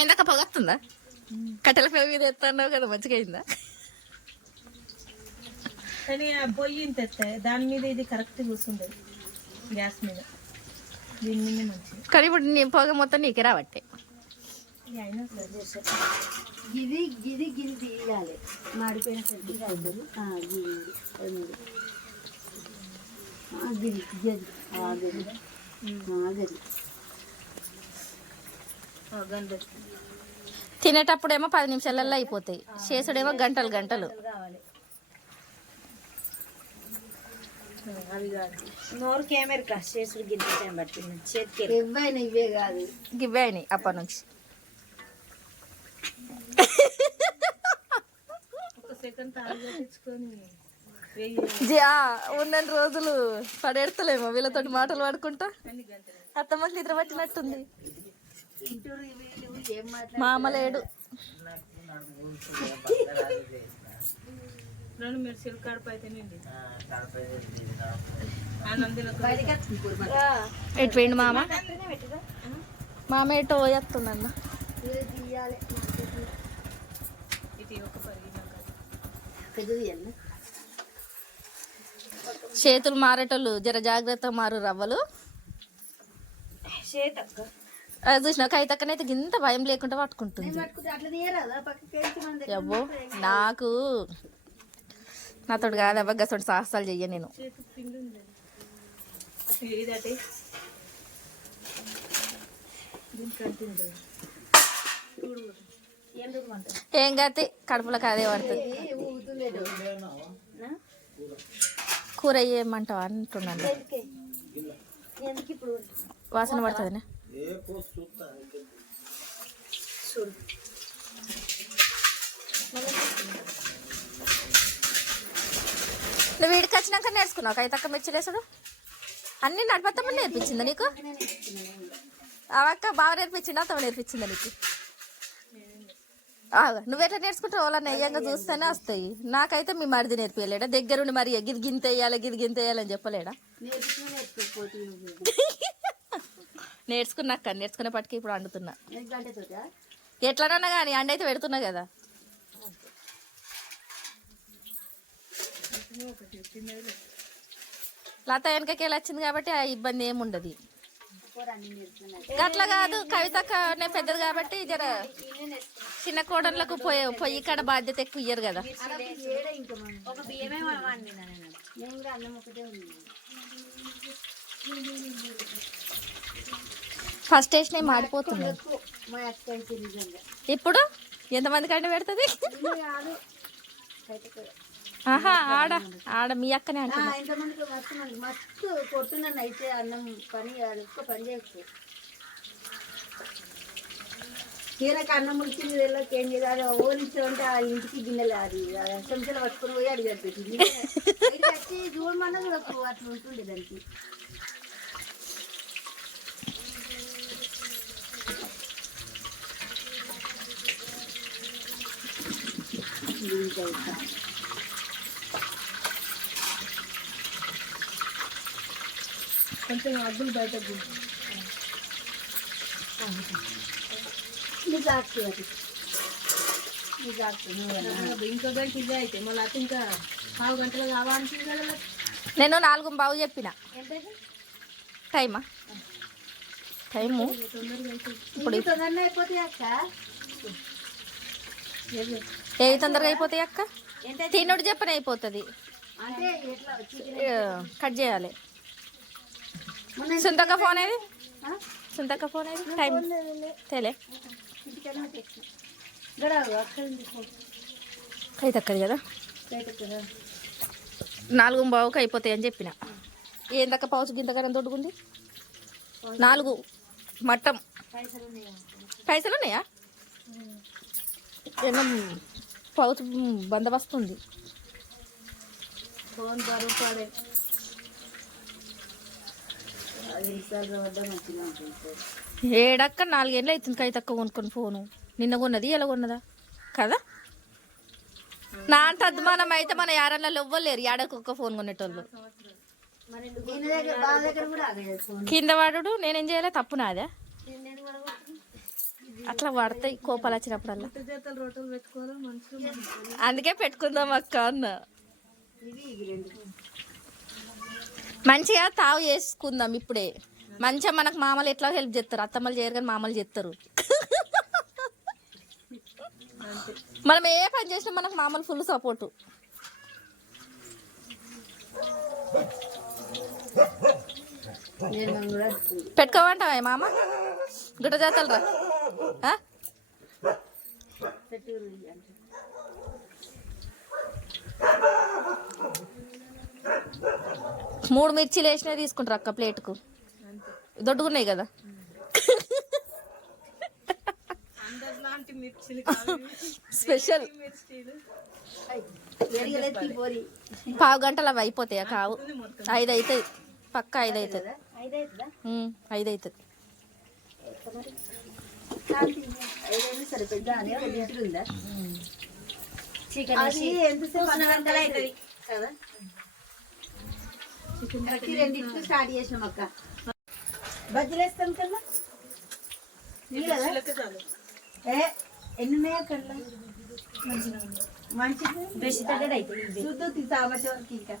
ఏమైందాక పొగొస్తుందా? కట్టెల పొయ్యి మీద ఎత్తున్నావు కదా మంచిగా అయిందా? కానీ ఆ పొయ్యి ఇంత దాని మీద ఇది కరెక్ట్ కూర్చుండదు గ్యాస్ మీద. దీని మీద మంచిది. కానీ ఇప్పుడు నీ పొగ మొత్తం నీకే సరే. గిది గిది గిది తీయాలి. మాడిపోయిన సరికి రైతులు. గిది గిది గది. తినేటప్పుడేమో పది నిమిషాలలో అయిపోతాయి. చేసుడేమో గంటలు గంటలు కావాలి. అవి కాదు. నోరు కెమెరా క్రాస్ చేసుడు గిద్ద టైం పట్టింది. చేతికి ఇవ్వైనా ఇవే కాదు. అప్పటి నుంచి. ఉన్నన్ని రోజులు పడేడతలేమో వీళ్ళతోటి మాటలు పడుకుంటా. అత్తమ్మకి నిద్ర పట్టినట్టుంది. ఇంటూరు వీళ్ళు ఏం మా అమ్మ లేడు రెండు మీరు సిల్క్ కడప అయితేనండి ఆనందిలో ఎటు పోయిండు మామ? మామ ఎటో పోయేస్తుందన్న చేతులు మారేటోళ్ళు జర జాగ్రత్త మారు రవ్వలు. చేతక్క. అది చూసిన కైతక్కనైతే ఇంత భయం లేకుండా పట్టుకుంటుంది. అబ్బో నాకు నాతో కాదు అవ్వ గసోటి సాహసాలు చెయ్య నేను. ఏం కాతే కడుపులకు అదే పడుతుంది. కూర ఏమంటావా అంటున్నాను. వాసన పడుతుందినే? చూడు. నువ్వు వీడికి వచ్చినాక నేర్చుకున్నావు కైతక్క మిర్చిలేసుడు అన్ని నడిపత్తమ్మ నేర్పించిందా నీకు? అవక్క బాగా నేర్పించిందా? అత్తమ్మ నేర్పించిందా నీకు? ఆగు, నువ్వెట్లా నేర్చుకుంటావు? వాళ్ళ నెయ్యంగా చూస్తేనే వస్తాయి. నాకైతే మీ మరిది నేర్పించలేడా దగ్గరుండి మరి గిది గింత వేయాలి గిది గింత వేయాలని చెప్పలేడా నేర్చుకుని నేర్చుకున్నాక నేర్చుకునేపటికి ఇప్పుడు వండుతున్నా ఎన్ని గంటతోటా ఎట్లనన్నా కానీ అండి అయితే పెడుతున్నా కదా. లత వెనకకి వచ్చింది కాబట్టి ఆ ఇబ్బంది ఏమి ఉండదు. కూర అన్ని నేర్చుకున్నాక అట్లా కాదు నేను పెద్దది కాబట్టి జర చిన్న కోడళ్ళకు పొయ్యి పొయ్యి కాడ బాధ్యత ఎక్కువ ఇయ్యరు కదా. అన్నం ఒకటే ఫస్ట్ వేసిన మాడిపోతుంది ఇప్పుడు ఎంతమంది కంటే పెడుతుంది. ఆహా ఆడ ఆడ మీ అక్కనే అంటున్నా. మస్తు కొట్టున్నాను అయితే అన్నం పని అన్నం ఉడిచింది వెళ్ళకి ఏం చేయాలి? ఆ ఇంటికి గిన్నెలు అది చెంచాలు పట్టుకొని పోయి అడిగారు. పెట్టింది వచ్చి చూడమన్నా చూడకు అట్లా దానికి. దీనికి అయితే. కొంచెం అగ్గులు బయట జాగ్రత్త అది ఇది జాగ్రత్త నువ్వు ఇంకో గంట ఇదే అయితే మళ్ళీ అతి ఇంకా పావు గంటలు కావాలంటే కదా నేను నాలుగు బావు చెప్పిన. టైమా? టైము? ఇప్పుడు తొందరనే అయిపోతాయి అక్క? ఏ తొందరగా అయిపోతాయి అక్క తినుడు చెప్పని అయిపోతుంది కట్ చేయాలి. సుంతక్క ఫోన్ ఏది? సుంతక్క ఫోన్ ఏది? టైం తెలే. ఇంటికన్నా తెచ్చు. గడ అక్కడ ఉంది ఫోన్. అయితే అక్కడి కదా. నాలుగు బావుకి అయిపోతాయి అని చెప్పిన. ఏందక్క పౌచు గింతకరం తొడుగుంది నాలుగు. మట్టం. పైసలు ఉన్నాయా ఏమో పౌచు బందోబస్తు ఉంది ఫోన్ బరువు పడే. ఏడక్క నాలుగేళ్ళు అవుతుంది కై తక్కువ కొనుక్కొని ఫోను. నిన్న కొన్నది ఎలా కొన్నదా? కదా? నా అంత అద్మానం అయితే మన యారన్లలో ఎవ్వలేరు ఏడకు ఒక్క ఫోన్ కొనేటోళ్ళు. కింద వాడు నేనేం చేయాలి? తప్పు నాదా దీని దగ్గర కూడా కొడుతుంది. అట్లా పడతాయి కోపాలు వచ్చినప్పుడల్లా. అందుకే పెట్టుకుందాం అక్క అన్న. మంచిగా తావు చేసుకుందాం ఇప్పుడే. మంచిగా మనకు మామలు ఎట్లా హెల్ప్ చేస్తారు? అత్తమ్మలు చేయరు కానీ మామలు చేస్తారు. మనం ఏ పని చేసినా మనకు మామలు ఫుల్ సపోర్టు. పెట్టుకోమంటావా మామ? గుడ్డ జాతలు రా. మూడు మిర్చీలు వేసినా తీసుకుంటారు అక్క ప్లేట్కు. దొడ్డుకున్నాయి కదా. స్పెషల్. పావు గంటలు అవి అయిపోతాయి కావు ఐదు అవుతుంది పక్క ఐదు అవుతుంది ఐదు అవుతుంది ఐదైనా సరే పెద్ద అని ఒక లీటర్ ఉందా అది ఎంతసేపు పది గంటలు అవుతుంది కదా కరెక్ట్ రెండింటికి స్టార్ట్ చేసినాం అక్క బజ్జీలు వేస్తాం కల్లా నీళ్ళదా లెక్క చాలు ఏ ఎన్ని ఉన్నాయో కల్లా మంచిది చూద్దు తీసా ఇంకా?